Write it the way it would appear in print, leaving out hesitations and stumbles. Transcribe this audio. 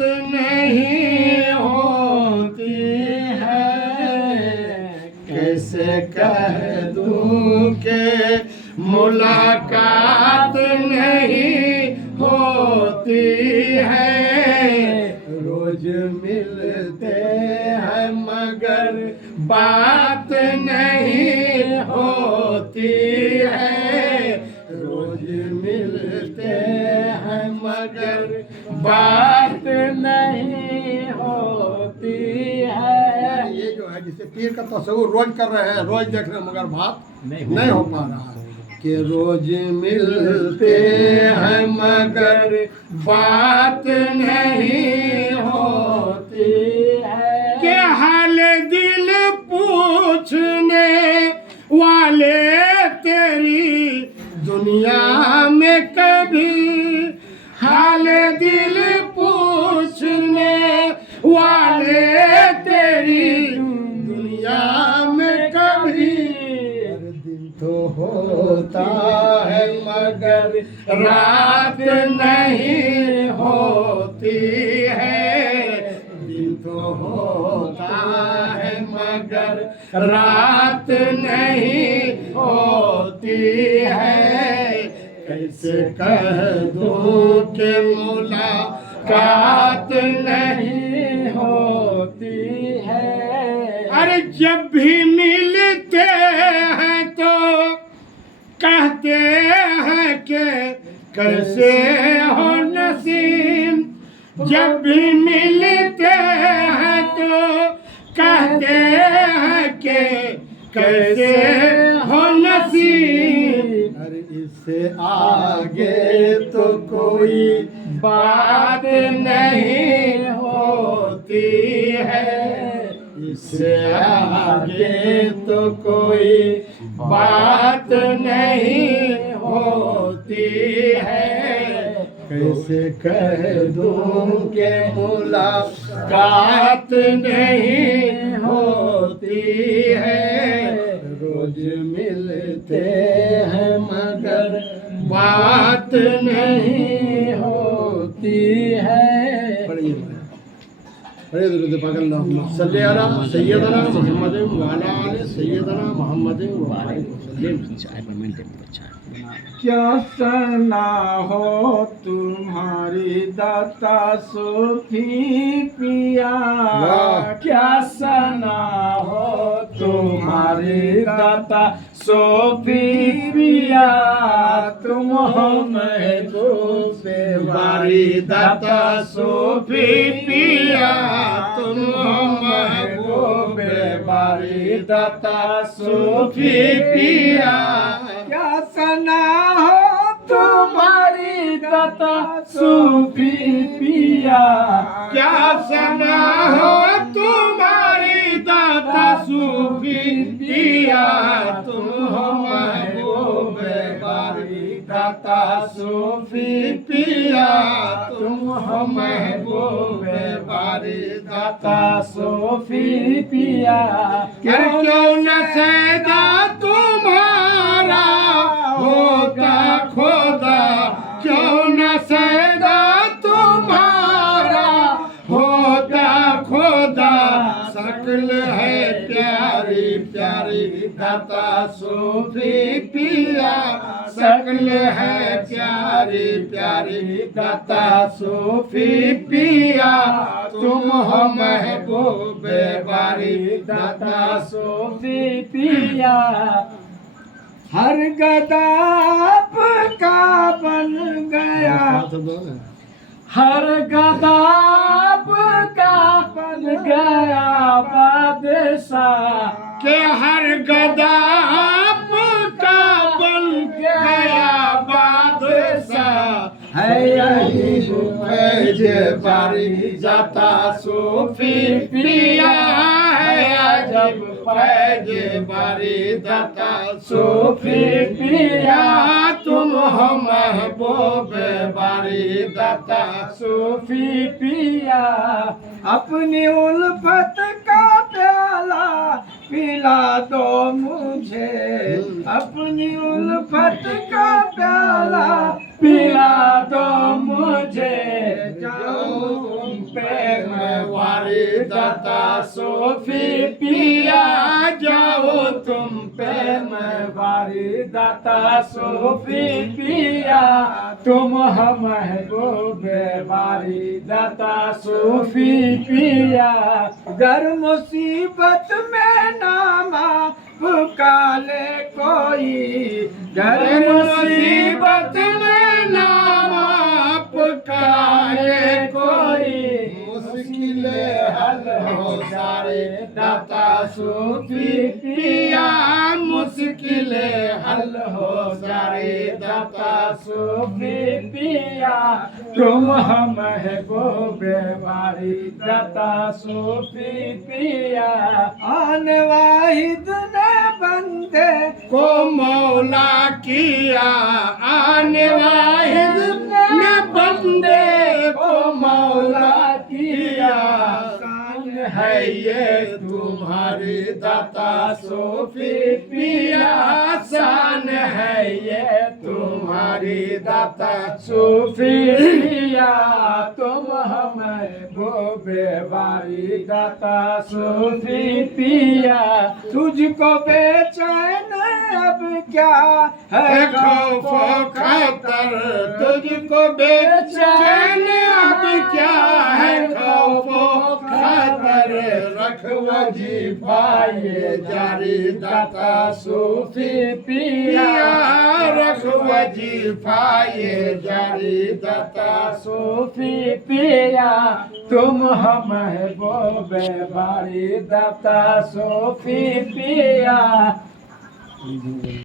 नहीं होती है, कैसे कह दूं के मुलाकात नहीं होती है। रोज मिलते हैं मगर बात नहीं होती है, रोज मिलते हैं मगर बात नहीं होती है। ये जो है जिसे पीर का तस्वुर रोज कर रहे हैं, रोज देख रहे हैं मगर बात नहीं हो पा रहा है कि रोज मिलते हैं मगर बात नहीं होती है। के हाल दिल पूछने वाले तेरी दुनिया में कभी, हाल दिल पूछने वाले तेरी दुनिया में कभी। दिन तो होता है मगर रात नहीं होती है, दिन तो होता है मगर रात नहीं होती है। कैसे कह दूं कि मुलाकात नहीं होती है। अरे जब भी मिलते हैं तो कहते हैं कि कैसे हो नसीब, जब भी मिलते हैं तो कहते हैं कि कैसे हो नसीब। अरे इससे आगे तो कोई बात नहीं होती है, इससे आगे तो कोई बात नहीं होती है। कैसे कह दूं के मुलाकात नहीं होती है, रोज मिलते हैं मगर बात नहीं होती है। सल्लल्लाहु सैयदना मोहम्मद वाला आले सैयदना मोहम्मद क्या सना हो तुम्हारी दाता सूफी पिया, क्या सना हो तुम्हारी दाता सूफी पिया। तुम हो महबूबे बारी दाता सूफी पिया, तुम हो महबूबे बारी दाता सूफी पिया। क्या सना हो तुम्हारी दाता सूफी पिया, क्या सना हो तुम्हारी दाता सूफी पिया। तुम हो महबूबे बारी दाता सूफी पिया, तुम हो महबूबे बारी दाता सूफी पिया। क्यों न सैदा तुम्हारा होता खुदा, क्यों न सैदा तुम्हारा होता खुदा। शक्ल है प्यारी प्यारी दाता सूफी पिया, शक्ल है प्यारी प्यारी दाता सूफी पिया। तुम हो महबूबे बारी दाता सूफी पिया। हर गदा आपका बन गया, हर गदा आपका बन गया बादशाह, के हर गदा आपका बन गया बादशाह। है यही फैज बारी दाता सूफी पिया, है अजब फैज बारी दाता सूफी पिया। तुम हो महबूब बारी दाता सूफी पिया। अपनी उल्फत का प्याला पिला दो मुझे, अपनी उल्फत का प्याला पिला दो मुझे। जाऊं बारी दाता सूफी पिया जाओ तुम पे बारी दाता सूफी पिया तुम हम महबूबे बारी दाता सूफी पिया गर मुसीबत में नामा पुकारे कोई गर मुसीबत में नामा पुकारे कोई मुश्किलें हल हो सारे दाता सूफी पिया मुश्किलें हल हो सारे दाता सूफी पिया तुम हम महबूबे बारी दाता सूफी पिया आने वाहिद ने बंदे को मौला किया आने वाहिद ने बंदे को मौला किया शान है ये तुम्हारी दाता सूफी पिया शान है ये तुम्हारी दाता सूफी पिया तुम हम महबूबे बारी दाता सूफी पिया तुझको बेचैन अब क्या है खौफ खतर तुझको बेचैन अब क्या है खौफ खतर रख वजीफा ये जारी दाता सूफी पिया रख वजीफा ये जारी दाता सूफी पिया तुम हम महबूबे बारी दाता सूफी पिया